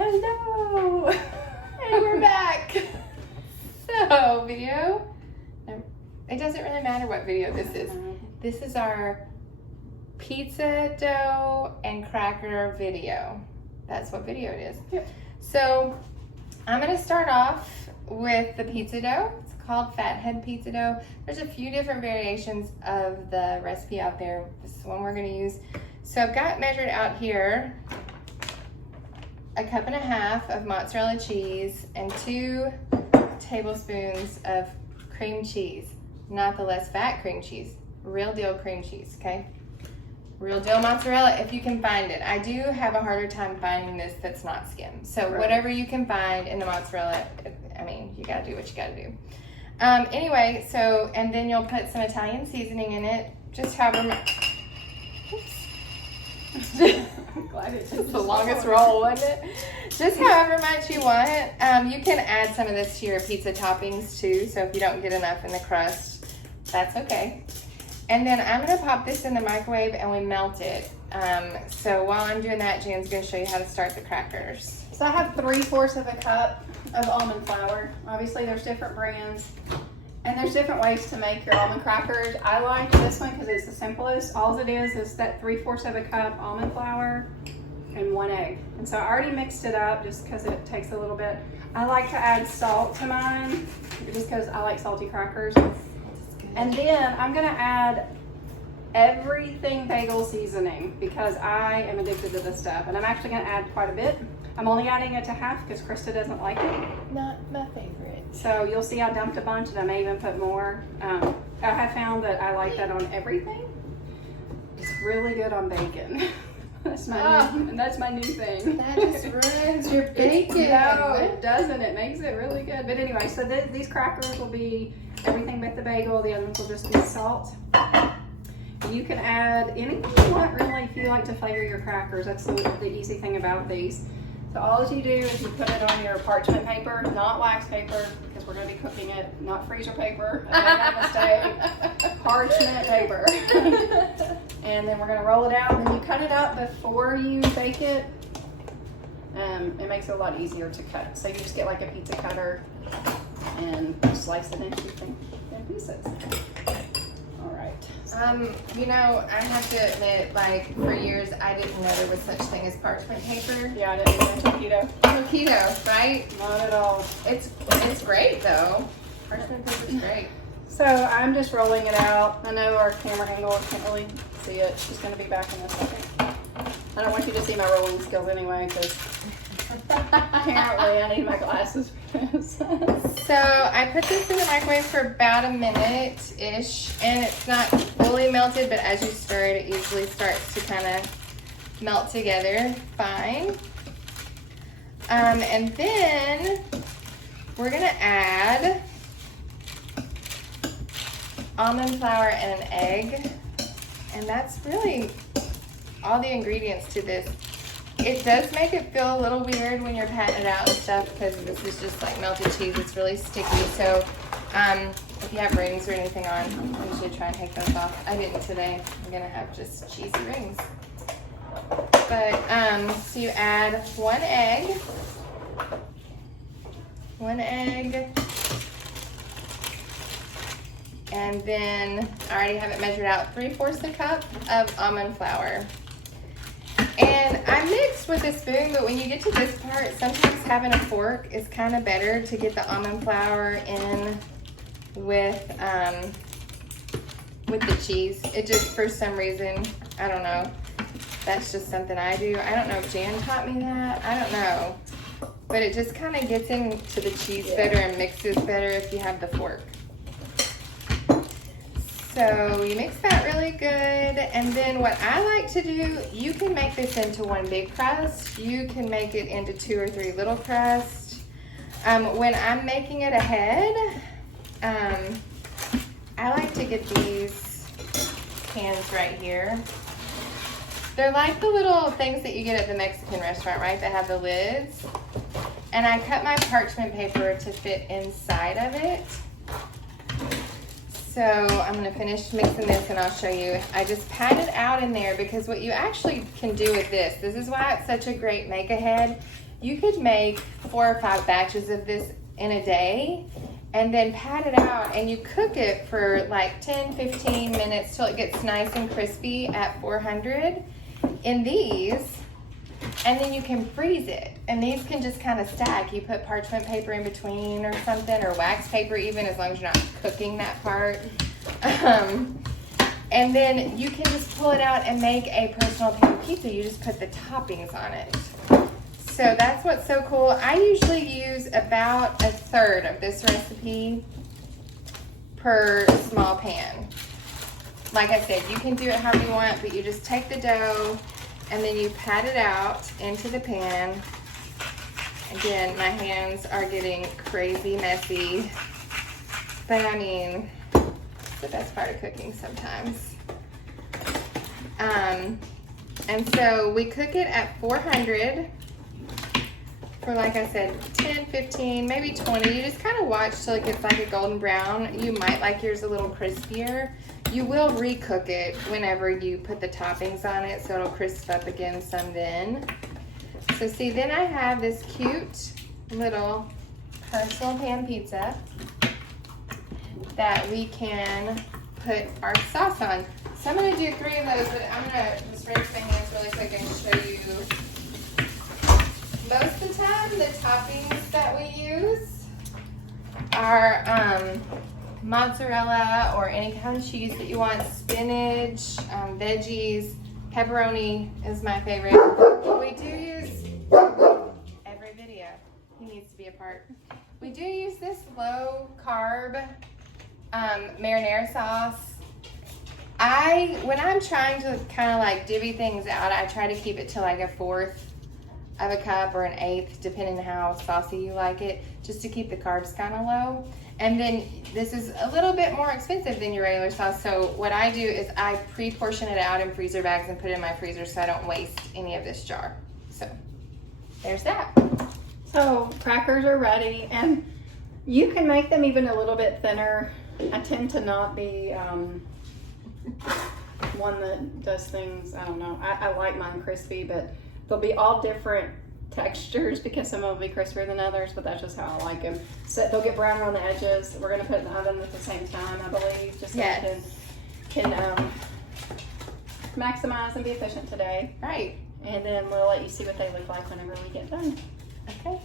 Hello! And we're back. So, video. It doesn't really matter what video this is. This is our pizza dough and cracker video. That's what video it is. Yep. So, I'm going to start off with the pizza dough. It's called Fathead pizza dough. There's a few different variations of the recipe out there. This is one we're going to use. So, I've got measured out here a cup and a half of mozzarella cheese and 2 tablespoons of cream cheese. Not the less fat cream cheese, real deal cream cheese, okay? Real deal mozzarella if you can find it. I do have a harder time finding this that's not skim. So whatever you can find in the mozzarella, I mean, you gotta do what you gotta do. Anyway, so, and then you'll put some Italian seasoning in it, just however much. I'm glad it It's the longest roll, wasn't it? Just however much you want. You can add some of this to your pizza toppings too, so if you don't get enough in the crust, that's okay. And then I'm gonna pop this in the microwave and we melt it. So while I'm doing that, Jan's gonna show you how to start the crackers. So I have 3/4 of a cup of almond flour. Obviously there's different brands and there's different ways to make your almond crackers. I like this one because it's the simplest. All it is that 3/4 of a cup almond flour and 1 egg. And so I already mixed it up just because it takes a little bit. I like to add salt to mine just because I like salty crackers. And then I'm gonna add everything bagel seasoning because I am addicted to this stuff. And I'm actually gonna add quite a bit. I'm only adding it to half because Krista doesn't like it. Not my favorite. So you'll see I dumped a bunch and I may even put more. I have found that I like that on everything. It's really good on bacon. That's my new thing. That just ruins your bacon. No, it doesn't. It makes it really good. But anyway, so these crackers will be everything but the bagel. The other ones will just be salt. You can add anything you want really if you like to flavor your crackers. That's the easy thing about these. So all that you do is you put it on your parchment paper, not wax paper, because we're going to be cooking it, not freezer paper. I made that mistake. Parchment paper. And then we're going to roll it out. And then you cut it up before you bake it. It makes it a lot easier to cut. So you just get like a pizza cutter and slice it into pieces. All right. You know, I have to admit, like, for years, I didn't know there was such thing as parchment paper. Yeah, I didn't know until keto. Keto, right? Not at all. It's great, though. Parchment paper is great. So I'm just rolling it out. I know our camera angle can't really see it. She's going to be back in a second. I don't want you to see my rolling skills anyway, because apparently I need my glasses for this. So I put this in the microwave for about a minute-ish, and it's not fully melted, but as you stir it, it usually starts to kind of melt together fine. And then we're gonna add almond flour and an egg, and that's really all the ingredients to this. It does make it feel a little weird when you're patting it out and stuff because this is just like melted cheese. It's really sticky. So if you have rings or anything on, I should try and take those off. I didn't today. I'm gonna have just cheesy rings. But so you add 1 egg. 1 egg. And then I already have it measured out 3/4 a cup of almond flour. And I mixed with a spoon, but when you get to this part, sometimes having a fork is kind of better to get the almond flour in with the cheese. It just, for some reason, I don't know. That's just something I do. I don't know if Jan taught me that. I don't know. But it just kind of gets into the cheese better and mixes better if you have the fork. So you mix that really good, and then what I like to do, you can make this into 1 big crust. You can make it into 2 or 3 little crusts. When I'm making it ahead, I like to get these cans right here. They're like the little things that you get at the Mexican restaurant, right? That have the lids. And I cut my parchment paper to fit inside of it. So I'm gonna finish mixing this and I'll show you. I just pat it out in there because what you actually can do with this is why it's such a great make ahead. You could make 4 or 5 batches of this in a day and then pat it out and you cook it for like 10-15 minutes till it gets nice and crispy at 400 in these, and then you can freeze it. And these can just kind of stack. You put parchment paper in between or something, or wax paper even, as long as you're not cooking that part. And then you can just pull it out and make a personal pan pizza. You just put the toppings on it. So that's what's so cool. I usually use about 1/3 of this recipe per small pan. Like I said, you can do it however you want, but you just take the dough and then you pat it out into the pan. Again, my hands are getting crazy messy, but I mean, it's the best part of cooking sometimes. And so we cook it at 400 for, like I said, 10, 15, maybe 20. You just kind of watch till it gets like a golden brown. You might like yours a little crispier. You will recook it whenever you put the toppings on it, so it'll crisp up again some then. So see, then I have this cute little personal pan pizza that we can put our sauce on. So I'm gonna do 3 of those, but I'm gonna just rinse my hands really quick and show you. Most of the time, the toppings that we use are mozzarella or any kind of cheese that you want, spinach, veggies, pepperoni is my favorite. We do use, every video, he needs to be a part. We do use this low carb marinara sauce. When I'm trying to kind of like divvy things out, I try to keep it to like 1/4 of a cup or 1/8, depending on how saucy you like it, just to keep the carbs kind of low. And then this is a little bit more expensive than your regular sauce, so what I do is I pre-portion it out in freezer bags and put it in my freezer so I don't waste any of this jar. So there's that. So crackers are ready, and you can make them even a little bit thinner. I tend to not be one that does things, I don't know. I like mine crispy, but they'll be all different textures because some will be crispier than others, but that's just how I like them. So they'll get browner on the edges. We're gonna put it in the oven at the same time, I believe, just so Yes. we can maximize and be efficient today. Right. And then we'll let you see what they look like whenever we get done. Okay.